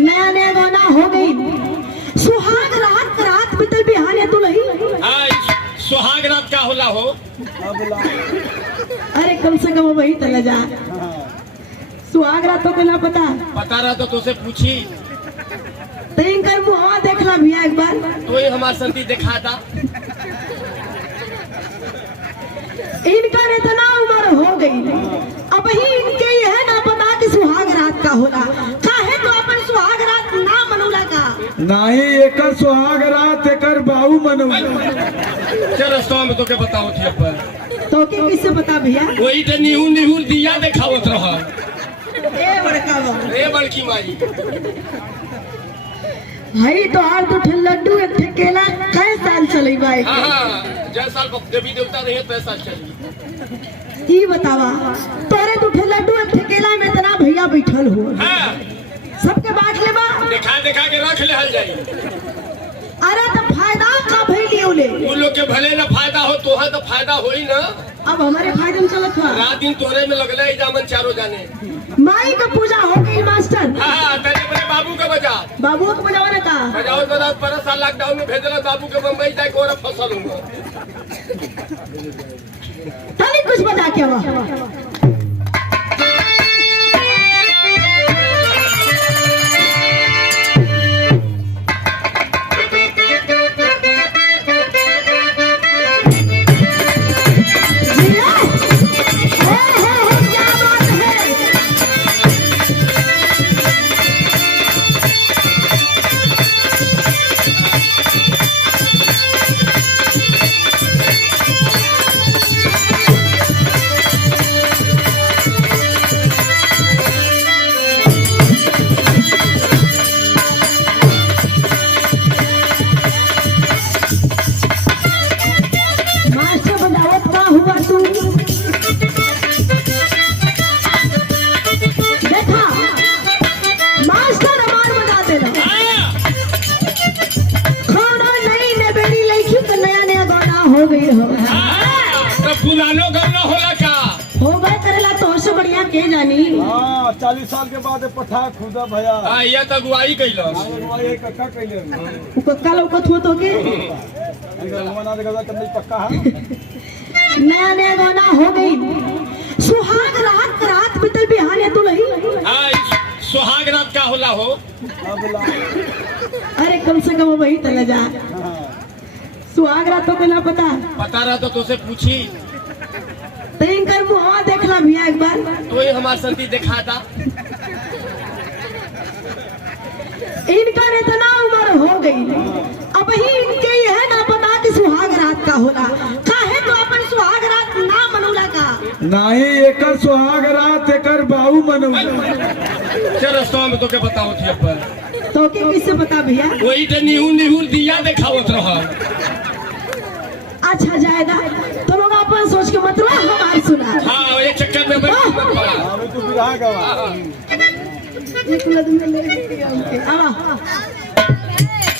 नया नया गाना हो गई। सुहाग रात रात बीतल बिहाने तू नहीं। सुहाग रात क्या होला हो? अरे कम से कम वही तला जा। सुहाग रात तो ना पता रहा तो तुझसे पूछी कर मुहा देखला भैया एक बार तो ही हमारा संती दिखा था। इनका इतना उम्र हो गई, अब ही इनके ये है ना पता कि सुहाग रात का होला। काहे तो अपन सुहाग रात ना मनौला का नहीं, एक सुहाग रात एक बाबू मनौला। चल रस्तों में तो के बताओ थी अपन तो के किससे पता भैया? वही तो निहुर निहुर दिया दिखावत रहा। ए बड़का बाबू, ए बड़की माई भाई तो हाल तो लड्डू एक केला कई साल चले भाई। जय साल देवी देवता रहे पैसा चली। ई बतावा तोरे तो लड्डू एक केला में इतना भैया बैठल हो। सबके बांट लेबा, देखा देखा के रख ले हल जाई। अरे तो फायदा का भइलियो ले उन लोग के भले ना फायदा हो तो तो फायदा होई ना। अब हमारे फायदे में चलत हुआ। रात दिन तोरे में लगले जामन चारों जाने। माई का पूजा हो गई मास्टर। तेरे बड़े बाबू का बजा। बाबू को बजाओ ना का बजाओ तो पर साल लॉकडाउन में भेजला बाबू के बम्बई जाए कोरा फसल हुआ। तनी कुछ बजा के आवा। पुरानो गाना होला का हो गए करेला तो से बढ़िया के जानी। 40 साल के बाद पठा खुदा भैया। ये तो अगुवाई कैला अगुवाई कक्का कैले कक्का लौकत हो तो के मना देगा कभी पक्का है। नया नया गाना हो गई। सुहाग रात रात बीतल बिहाने तू नहीं। सुहाग रात क्या होला हो? अरे कम से कम वही तला जा। सुहाग रात तो ना पता रहा तो तुझसे पूछी कर मुहा देखला भैया एक बार तो ही हमारा संती दिखा था। इनका इतना उम्र हो गई, अब ही इनके ये है ना पता कि सुहाग रात का होला। काहे तो अपन सुहाग रात ना मनौला का नहीं, एक सुहाग रात एक बाबू मनौला। चल रस्तों में तो के बताओ थी अपन तो के किससे पता भैया? वही तो निहुर निहुर दिया दिखावत रहा। अच्छा जाएगा तो लोग अपन सोच के मतलब हमारी सुना। ये चक्कर में तू बिरहा गवा। एक मिनट में ले आवा।